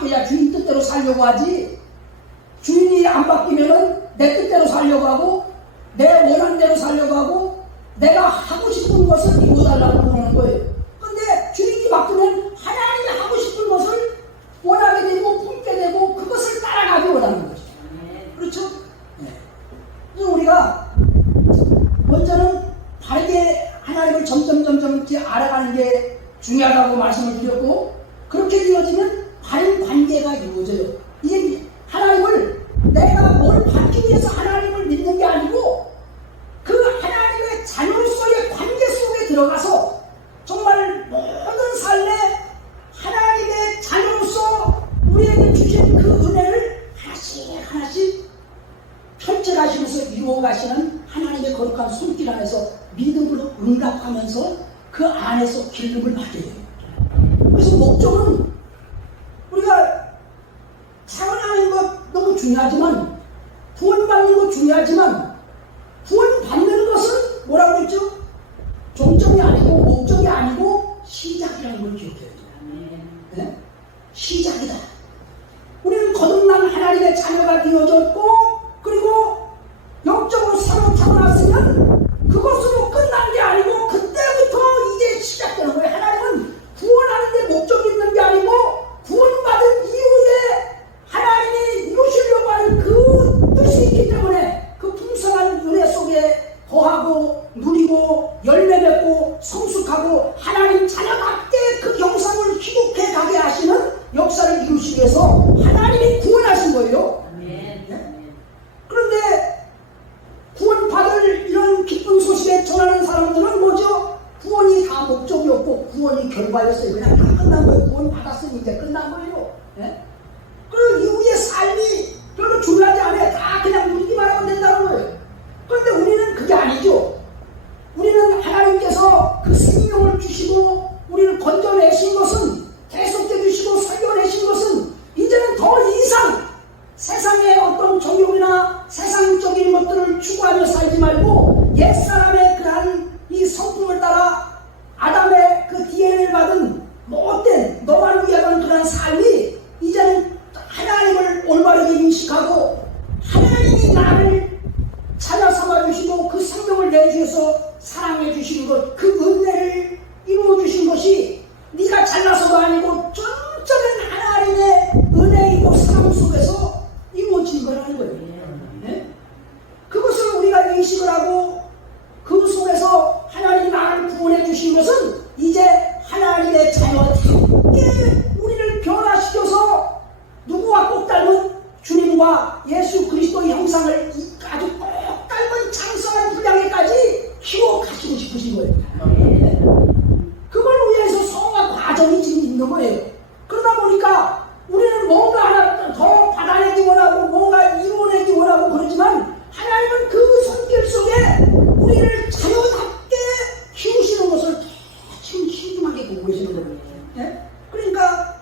바뀌어야 주인 뜻대로 살려고 하지. 주인이 안 바뀌면은 내 뜻대로 살려고 하고 내 원하는 대로 살려고 하고 내가 하고 싶은 것을 이루어달라고 그러는 거예요. 근데 주인이 바뀌면 하나님이 하고 싶은 것을 원하게 되고 품게 되고 그것을 따라가기 원하는 거죠. 그렇죠? 네. 그래서 우리가 먼저는 바르게 하나님을 점점 알아가는 게 중요하다고 말씀을 드렸고, 그렇게 되어지면 바른 관계가 이루어져요. 이제 하나님을 내가 뭘 받기 위해서 하나님을 믿는 게 아니고 그 하나님의 자녀로서의 관계 속에 들어가서 정말 모든 삶에 하나님의 자녀로서 우리에게 주신 그 은혜를 하나씩 펼쳐가시면서 이루어가시는 하나님의 거룩한 손길 안에서 믿음으로 응답하면서 그 안에서 기름을 받아요. 그래서 목적은 우리가 사랑하는 것 너무 중요하지만, 구원받는 것 중요하지만, 구원받는 것은 뭐라고 그랬죠? 종점이 아니고 목적이 아니고 시작이라는 걸 기억해야 돼요. 네? 시작이다. 우리는 거듭난 하나님의 자녀가 되어졌고, 그리고 영적으로 새로 태어났으면 그것으로 끝난 게 아니고 그때부터 이제 시작되는 거예요. 하나님은 구원하는 데 목적이 있는 게 아니고 구원받은 이후에 하나님이 이루시려고 하는 그 뜻이 있기 때문에 그 풍성한 은혜 속에 거하고 누리고 열매 맺고 성숙하고 하나님 자녀답게 그 영상을 기록해 가게 하시는 역사를 이루시기 위해서 하나님이 구원하신 거예요. 네? 그런데 구원받을 이런 기쁜 소식에 전하는 사람들은 뭐죠? 구원이 다 목적이었고 구원이 결과였어요. 그냥 다 끝난 거예요. 구원 받았으니 이제 끝난 거예요. 네? 그 이후의 삶이 별로 중요하지 않아요. 다 그냥 누리기만 하면 된다는 거예요. 그런데 우리는 그게 아니죠. 우리는 하나님께서 그 생명을 주시고 우리를 건져내신 것은, 계속해 주시고 살려내신 것은 이제는 더 이상 세상의 어떤 정욕이나 세상적인 것들을 추구하며 살지 말고 옛사람의 그러한 이 성품을 따라 아담의 그 DNA를 받은 못된 너만 위하는 그런 삶이 이제는 하나님을 올바르게 인식하고 하나님이 나를 찾아 삼아 주시고 그 생명을 내주셔서 사랑해 주시는 것, 그 은혜를 이루어 주신 것이 네가 잘나서가 아니고 전적인 하나님의 은혜이고 사랑 속에서 이루어진 거라는 거예요. 네? 그것을 우리가 인식을 하고 그 속에서 하나님이 나를 구원해 주신 것은 이제 하나님의 자녀답게 우리를 변화시켜서 누구와 꼭 닮은 주님과 예수 그리스도의 형상을 아주 꼭 닮은 장성한 분량에까지 키워 가시고 싶으신 거예요. 그걸 위해서 성화 과정이 지금 있는 거예요. 그러다 보니까 우리는 뭔가 하나 더 받아내기 원하고 뭔가 이루어내기 원하고 그러지만 하나님은 그 손길 속에 우리를 자녀답게 키우시는 것을 지금 신중하게 보고 계시는 거예요. 네? 그러니까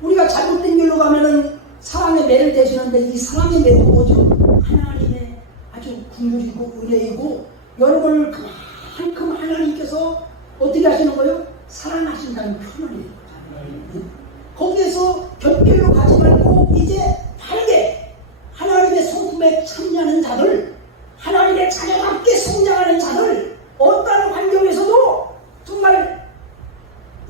우리가 잘못된 길로 가면은 사랑의 매를 대시는데 이 사랑의 매도 뭐죠? 하나님의 아주 국물이고 은혜이고 여러분을 그만큼 하나님께서 어떻게 하시는 거예요? 사랑하신다는 표현이에요. 거기에서 곁길로 가지 말고 이제 바르게 하나님의 성품에 참여하는 자들, 하나님의 자녀답게 성장하는 자들, 어떤 환경에서도 정말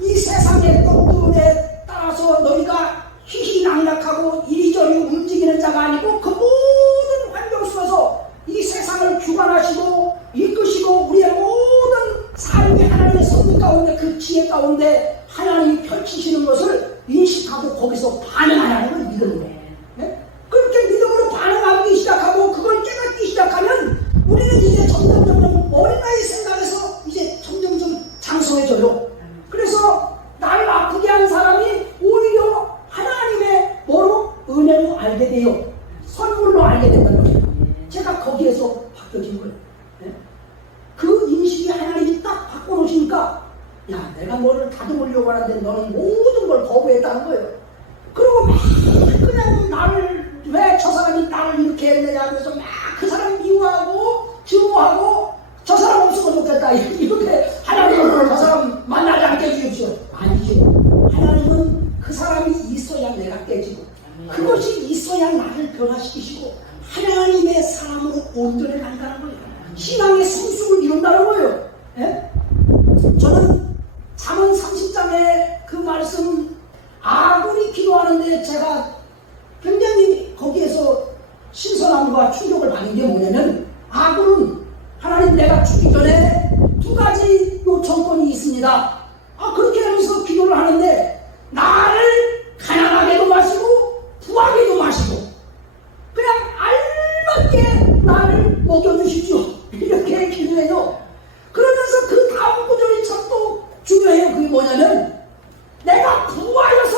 이 세상의 것들에 따라서 너희가 희희낙낙하고 이리저리 움직이는 자가 아니고 그 모든 환경 속에서 이 세상을 주관하시고 이끄시고 우리의 모든 삶이 하나님의 성품 가운데 그 지혜 가운데 하나님이 펼치시는 것을 인식하고 거기서 반응하는 걸 믿는 거예요. 네? 그렇게 믿음으로 반응하기 시작하고 그걸 깨닫기 시작하면 우리는 이제 점점 어린아이 생각에서 이제 점점 장성해져요. 그래서 나를 아프게 하는 사람이 오히려 하나님의 뭐로? 은혜로 알게 돼요. 선물로 알게 된다는 거예요. 제가 거기에서 바뀌어진 거예요. 네? 그 인식이 하나님이 딱 바꿔놓으시니까 야, 내가 너를 다듬으려고 하는데 너는 모든 걸 거부했다는 거예요. 그리고 막 그냥 나를 왜 저 사람이 나를 이렇게 했느냐 하면서 막 그 사람 미워하고 증오하고 저 사람 없으면 좋겠다 이렇게 하나님은 저 사람 만나지 않게 해주십시오. 아니죠. 하나님은 그 사람이 있어야 내가 그것이 있어야 나를 변화시키시고 하나님의 사람으로 온전해 간다는 거예요. 신앙의 성숙을 이룬다는 거예요. 예? 저는 잠언 30장의 그 말씀, 아군이 기도하는데 제가 굉장히 거기에서 신선함과 충격을 받은 게 뭐냐면, 아군은 하나님 내가 죽기 전에 두 가지 요청권이 있습니다. 그렇게 하면서 기도를 하는데, 나를 가난하게도 마시고 부하게도 마시고 그냥 알맞게 나를 먹여주십시오, 이렇게 기도해요. 그러면서 그 다음 구절이 참 또 중요해요. 그게 뭐냐면, 내가 부하여서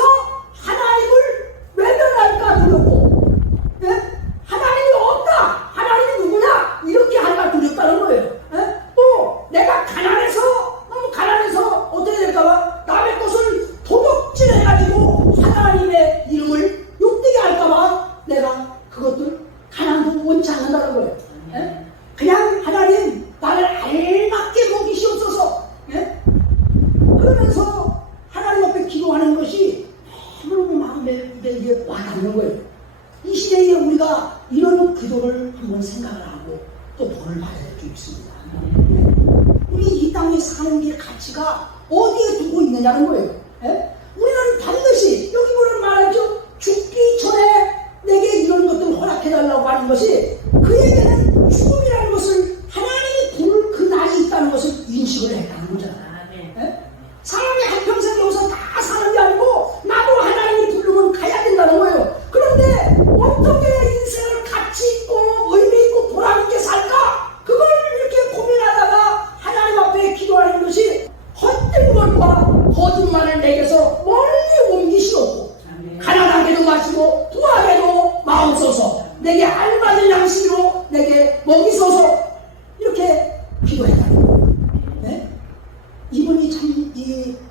하나님을 외면할까 두렵고, 예? 하나님이 없다, 하나님이 누구냐, 이렇게 할까 두렵다는 거예요. 예? 또 내가 가난해서, 너무 가난해서 어떻게 될까봐, 남의 것을 도둑질해가지고 하나님의 이름을 욕되게 할까봐 내가 그것들 가난도 원치 않는다는 거예요. 예? 그냥 하나님 나를 알맞게 먹이시옵소서. 예? 그러면서 하나님 앞에 기도하는 것이 너무 마음에 이게 와닿는 거예요. 이 시대에 우리가 이런 기도를 한번 생각을 하고 또 벌을 받아야 될 수 있습니다. 우리 이 땅에 사는 게 가치가 어디에 두고 있느냐는 거예요. 예? 우리는 반드시, 여기 보면 말하죠, 죽기 전에 내게 이런 것들을 허락해달라고 하는 것이, 그에게는 죽음이라는 것을, 하나님이 부를 그 날이 있다는 것을 인식을 했다는 거잖아요. 예? 사람이 한평생 여기서 다 사는 게 아니고 나도 하나님이 부르면 가야 된다는 거예요. 그런데 어떻게 인생을 가치 있고 의미 있고 보람 있게 살까? 그걸 이렇게 고민하다가 하나님 앞에 기도하는 것이, 헛된 것과 거짓말을 내게서 멀리 옮기시옵고 가난하게도 마시고 부하게도 마음소서, 내게 알맞은 양식으로 내게 먹이소서, 이렇게 기도했다는 거예요. 네? 이분이 참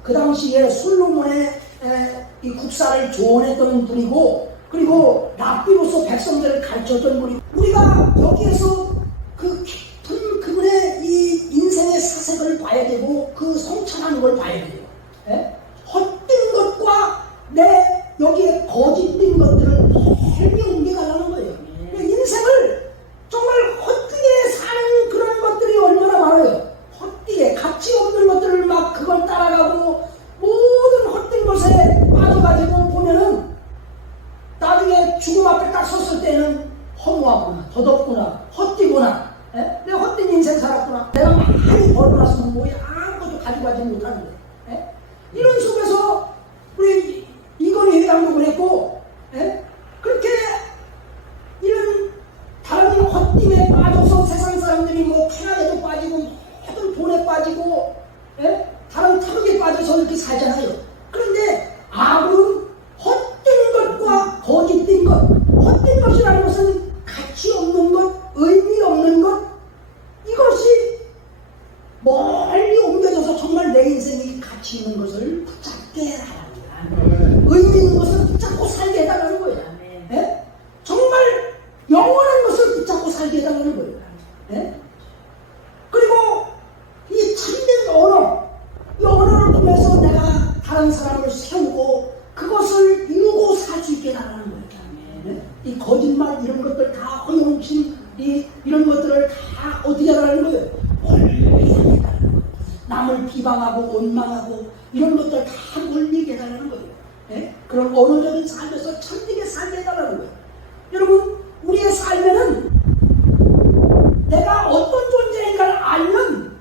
그 당시에 솔로몬의 이 국사를 조언했던 분이고, 그리고 랍비로서 백성들을 가르쳤던 분이고, 우리가 여기에서 그 깊은 그분의 이 인생의 사색을 봐야 되고 그 성찰하는 걸 봐야 돼요. 예? 헛된 것과 내 여기에 거짓된 것들을 멀리 옮겨가려는 거예요. 인생을 정말 헛되게 사는 그런 것들이 얼마나 많아요. 헛되게 가치 없는 것들을 막 그걸 따라가고 모든 헛된 것에 빠져가지고 보면은 나중에 죽음 앞에 딱 섰을 때는 허무하구나, 덧없구나, 헛되구나, 예? 내가 헛된 인생 살았구나, 내가 많이 벌어놨으면 뭐야, 아무것도 가져가지 못하는데, 예? 이런 속에서 우리 이건희 회장도 그랬고, 예? 그렇게 이런 다른 헛됨에 빠져서 세상 사람들이 뭐 편하게도 빠지고 모든 돈에 빠지고, 예? 다른 탐욕에 빠져서 이렇게 살잖아요. 그런데 아무런 헛된 것과 거짓된 것, 헛된 것이라는 것은 가치 없는 것, 의미 없는 것, 이것이 멀리 옮겨져서 정말 내 인생이 가치 있는 것을 붙잡게 하라는 거예요. 의미 있는 것을 붙잡고 살게 해달라는 거예요. 예? 정말 영원한 것을 붙잡고 살게 해달라는 거예요. 예? 그리고 이 참된 언어, 이 언어를 통해서 내가 다른 사람을 세우고 그것을 이루고 살 수 있게 해달라는 거예요. 예? 이 거짓말 이런 것들 다 허용심, 이런 것들을 다 어떻게 하라는 거예요? 멀리 해달라는 거예요. 남을 비방하고 원망하고 이런 것들 다 멀리 해달라는 거예요. 예? 그런 언어적인 삶에서 참되게 살게 해달라는 거예요. 여러분, 우리의 삶에는 내가 어떤 존재인가를 알면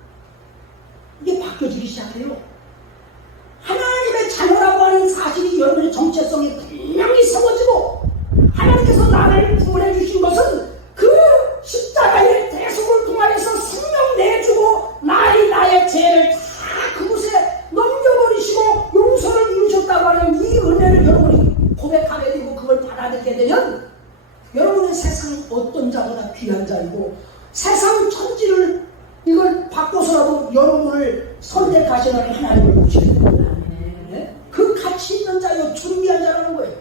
이게 바뀌어지기 시작해요. 하나님의 자녀라고 하는 사실이 여러분의 정체성에 분명히 세워지고, 하나님께서 나를 구원해 주신 것은 그 십자가의 대속을 통하여서 생명 내주고 나의 죄를 다 그곳에 넘겨버리시고 용서를 이루셨다고 하는 이 은혜를 여러분이 고백하게 되고 그걸 받아들게 되면 여러분의 세상 어떤 자보다 귀한 자이고, 세상 천지를 이걸 바꿔서라도 여러분을 선택하시는 하나님을 보시게 됩니다. 네? 그 가치 있는 자요, 존귀한 자라는 거예요.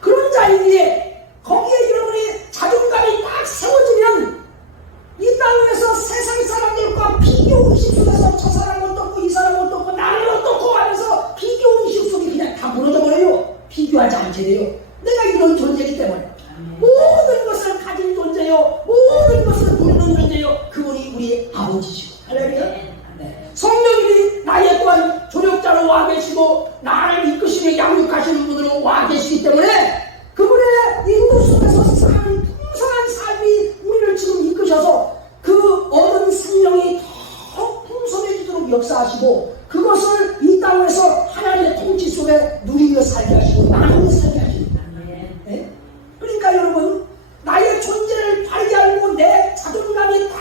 그런 자이기에 거기에 여러분이 자존감이 딱 세워지면 이 땅에서 세상 사람들과 비교의식 속에서 저 사람은 어떻고 이 사람은 어떻고 나는 어떻고 하면서 비교의식 속에 그냥 다 무너져 버려요. 비교하지 단체래요. 내가 이런 존재이기 때문에. 모든 것을 가진 존재요, 모든 것을 누리는 존재요, 그분이 우리 아버지시고. 할렐루야. 네. 성령님이 나의 또한 조력자로 와 계시고 나를 이끄시며 양육하시는 분으로 와 계시기 때문에 그분의 인도 속에서 풍성한 삶이 우리를 지금 이끄셔서 그 얻은 생명이 더 풍성해지도록 역사하시고 그것을 이 땅에서 하나님의 통치 속에 누리며 살게 하시고 나누며 살게 하십니다. 네? 그러니까 여러분, 나의 존재를 발견하고 내 자존감이 다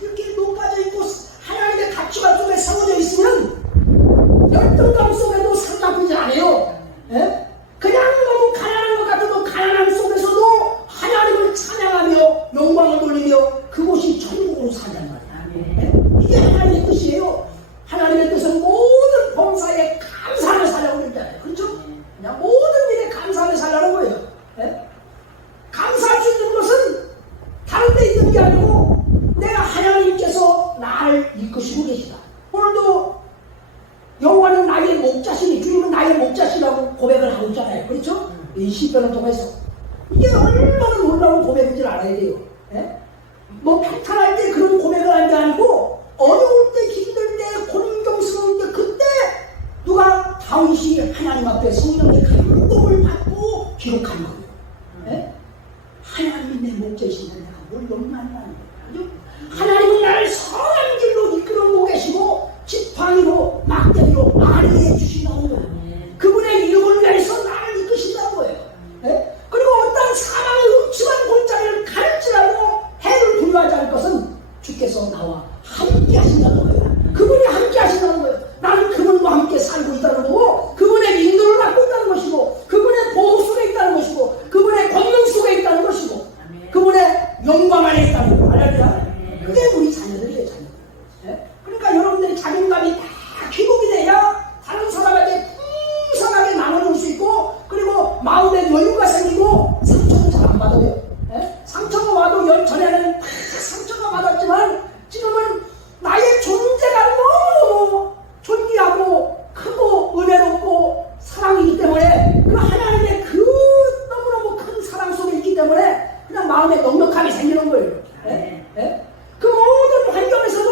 이렇게 높아져 있고 하나님의 가치관 속에 세워져 있으면 열등감 속에도 상담하지 않아요. 예? 그냥 너무 가난한 것 같아도 가난함 속에서도 하나님을 찬양하며 영광을 돌리며 그곳이 천국으로 살단 말이에요. 예? 이게 하나님의 뜻이에요. 하나님의 뜻은 모든 범사에 감사하며 살라고 그랬잖아요. 그렇죠? 그냥 모든 일에 감사하며 살라는 거예요. 예? 감사할 수 있는 것은 다른 데 있는 게 아니고 내가 하나님께서 나를 이끄시고 계시다. 오늘도 여호와는 나의 목자시니 주님은 나의 목자시라고 고백을 하고 있잖아요. 그렇죠? 이 시편을 통해서 이게 얼마나 놀라운 고백인 줄 알아야 돼요. 예? 뭐 평탄할 때 그런 고백을 한 게 아니고 어려울 때, 힘들 때, 곤경스러울 때 그때 누가 다윗이 하나님 앞에 성령의 감동을 받고 기록한 거예요. 예? 하나님이 내 목자이신데 내가 뭘 욕망하는 거예요. 하나님은 나를 선한 길로 이끌어오고 계시고 지팡이로 막대기로 안위해 주신다는 거예요. 그분의 이름을 위해서 나를 이끄신다는 거예요. 예? 그리고 어떤 사망의 음침한 골짜기를 가를지라도 해를 두려워하지 않을 것은 주께서 나와 함께 하신다는 거예요. 그분이 함께 하신다는 거예요. 나는 그분과 함께 살고 있다는 거고 그분의 인도를 받고 있다는 것이고 그분의 보호 속에 있다는 것이고 그분의 권능 속에 있다는 것이고 그분의 영광 안에 있다는 거예요. 알렐루야. 그게 우리 자녀들이에요. 자녀들. 예? 그러니까 여러분들이 자존감이 다 기복이 돼야 다른 사람에게 풍성하게 나눠줄 수 있고 그리고 마음에 여유가 생기고 상처도 잘 안 받아요. 예? 상처가 와도 전에는 상처가 받았지만 지금은 나의 존재가 너무너무 존귀하고 크고 은혜롭고 사랑이기 때문에 그 하나님의 그 너무너무 큰 사랑 속에 있기 때문에 그냥 마음에 넉넉함이 생기는 거예요. 예? 예? 그 모든 환경에서도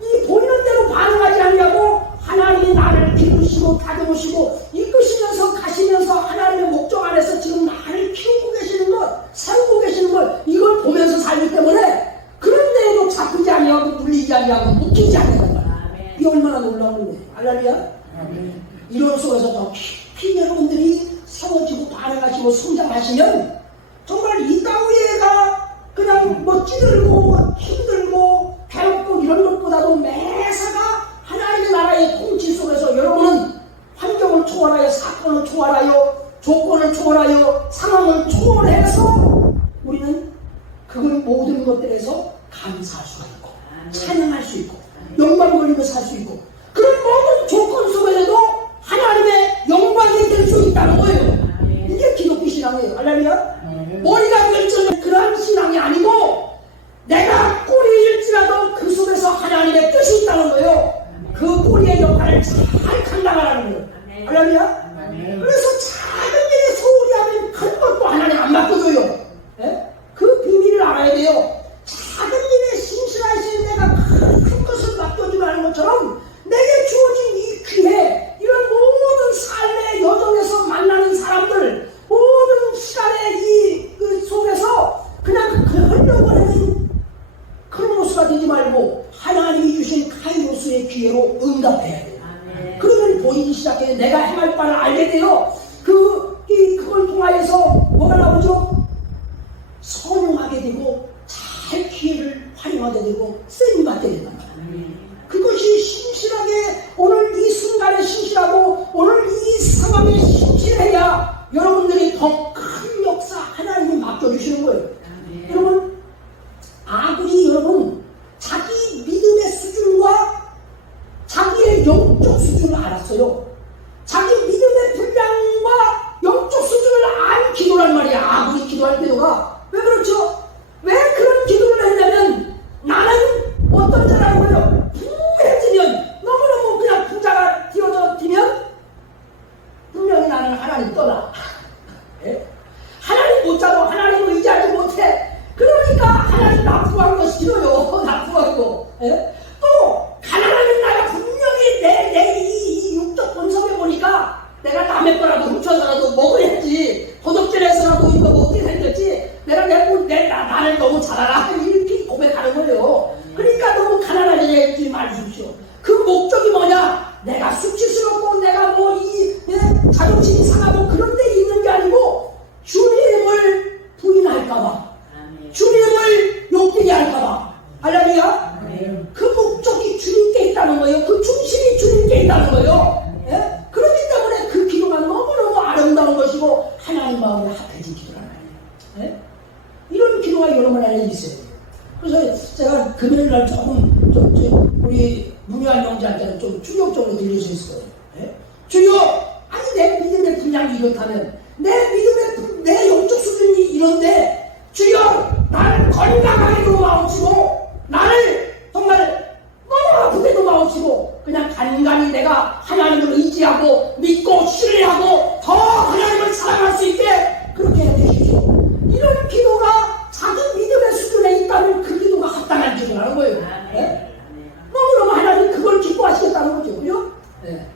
이 보이는 대로 반응하지 않냐고 하나님이 나를 기르시고 다듬으시고 이끄시면서 가시면서 하나님의 목적 안에서 지금 나를 키우고 계시는 것, 세우고 계시는 것 이걸 보면서 살기 때문에 그런 데에도 잡히지 아니하고 눌리지 아니하고 묶이지 않는단 말이야. 이게 얼마나 놀라운 거예요. 알랄루야. 이런 속에서 더 깊이 여러분들이 세워지고 반응하시고 성장하시면 정말 이 땅 위에가 그냥 뭐 찌들고 힘들고 괴롭고 이런 것보다도 매사가 하나님의 나라의 통치 속에서 여러분은 환경을 초월하여 사건을 초월하여 조건을 초월하여 상황을 초월해서 우리는 그 모든 것들에서 감사할 수가 있고 찬양할 수 있고 영광 돌리며 살 수 있고 그런 모든 조건 속에서도 하나님의 영광이 될 수 있다는 거예요. 이게 기독교 신앙이에요. 할렐루야. 머리가 결정된 그런 신앙이 아니고 내가 꼬리일지라도 그 속에서 하나님의 뜻이 있다는 거예요. 그 꼬리의 역할을 잘 감당하라는 거예요. 할렐루야. 그래서 작은 일에 소홀히 하면 큰 것도 하나님 안 맡겨줘요. 예? 그 비밀을 알아야 돼요. 작은 일에 신실하신 내가 큰 것을 맡겨주면 하는 것처럼 내게 주어진 이 기회 이런 모든 삶의 여정에서 만나는 사람들 모든 시간의 그 속에서 그냥 그 흘려보내는 크로노스가 되지 말고 하나님이 주신 카이로스의 기회로 응답해야 돼요. 그러면 보이기 시작해 내가 행할 바를 알게 돼요. 그걸 통하여서 뭐가 나오죠? 선용하게 되고 잘 기회를 활용하게 되고 쓰임받게 된단 말이에요. 그것이 신실하게 오늘 이 순간에 신실하고 오늘 이 상황에 신실해야 여러분들이 더 큰 역사 하나님이 맡겨주시는 거예요. 여러분 아군이 여러분 자기 믿음의 수준과 자기의 영적 수준을 알았어요. 자기 믿음의 분량과 영적 수준을 안 기도란 말이야. 아군이 기도할 때가 왜 그렇죠? 왜 그런 기도를 했냐면 나는 어떤 자라는 거예요. 부해지면 너무너무 그냥 부자가 되어지면 분명히 나는 하나님 떠나 예? 또 가난하면 나가 분명히 내 육적 본성에 보니까 내가 남의 거라도 훔쳐서라도 먹어야지, 도덕질해서라도 이거 뭐 어떻게 생겼지, 나를 너무 잘 알아 이렇게 고백하는 거예요. 그러니까 너무 가난하게 했지 마십시오. 그 목적이 뭐냐? 내가 수치스럽고 내가 뭐 자존심이 상하고 그런 데 있는 게 아니고 주님을 부인할까봐, 주님을 욕되게 할까봐. 할렐루야. 그 목적이 주님께 있다는 거예요. 그 중심이 주님께 있다는 거예요. 예? 그렇기 때문에 그 기도가 너무너무 아름다운 것이고 하나님 마음에 합해진 기도란 말이에요. 예? 이런 기도가 여러분 안에 있어요. 그래서 제가 금요일 날 조금 우리 문유한 형제한테는 좀 충격적으로 들릴 수 있을 거예요. 예? 주여, 아니 내 믿음의 분량이 이렇다면, 내 영적 수준이 이런데 주여, 나를 건강하게도 마옵시고 나를 정말 너무 아프게도 마옵시고 그냥 간간히 내가 하나님을 의지하고 믿고 신뢰하고 더 하나님을 사랑할 수 있게 그렇게 해주십시오. 이런 기도가 자기 믿음의 수준에 있다면 그 기도가 합당한 기도라는 거예요. 네? 너무너무 하나님 그걸 기뻐하시겠다는 거죠. 그죠? 네.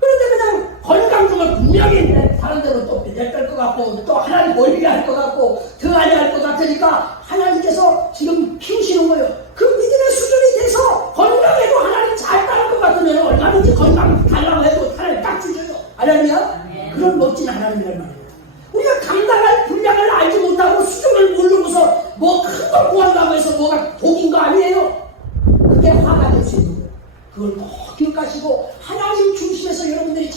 그런데 그냥 건강중을 분명히 다른 데로 또 뺄 것 같고 또 하나님 멀리 할 것 같고 더 아니 할 것 같으니까 하나님께서 지금 키우시는 거예요. 그 믿음의 수준이 돼서 건강해도 하나님 잘 따를 것 같으면 얼마든지 건강 달라고 해도 하나님 딱 주셔요. 할렐루야? 그런 멋진 하나님이란 말이에요. 우리가 감당할 분량을 알지 못하고 수준을 모르고서 뭐 큰 걸 구한다고 해서 뭐가 복인 거 아니에요. 그게 화가 될 수 있는 거예요. 그걸 꼭 기억하시고 하나님 중심에서 여러분들이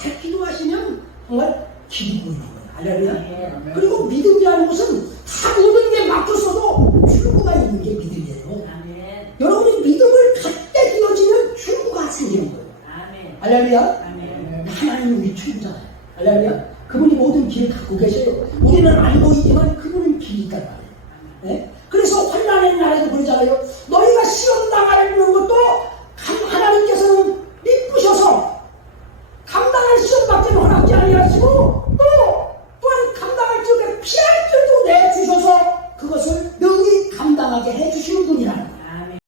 잘 기도하시면 정말 기쁘고 있는 거예요. 할렐루야. 그리고 믿음이라는 것은 다 모든 게 막혔어도 출구가 있는 게 믿음이에요. 여러분이 믿음을 갖게 되어지면 출구가 생기는 거예요. 할렐루야. 하나님은 우리 출구잖아요. 할렐루야. 그분이 모든 길을 갖고 계셔요. 우리는 안 보이지만 그분은 길이 있단 말이에요. 네? 그래서 환난의 날에도 그러잖아요. 너희가 시험 당하는 것도 하나님께서는 미쁘셔서 감당할 시험밖에 허락지 아니하시고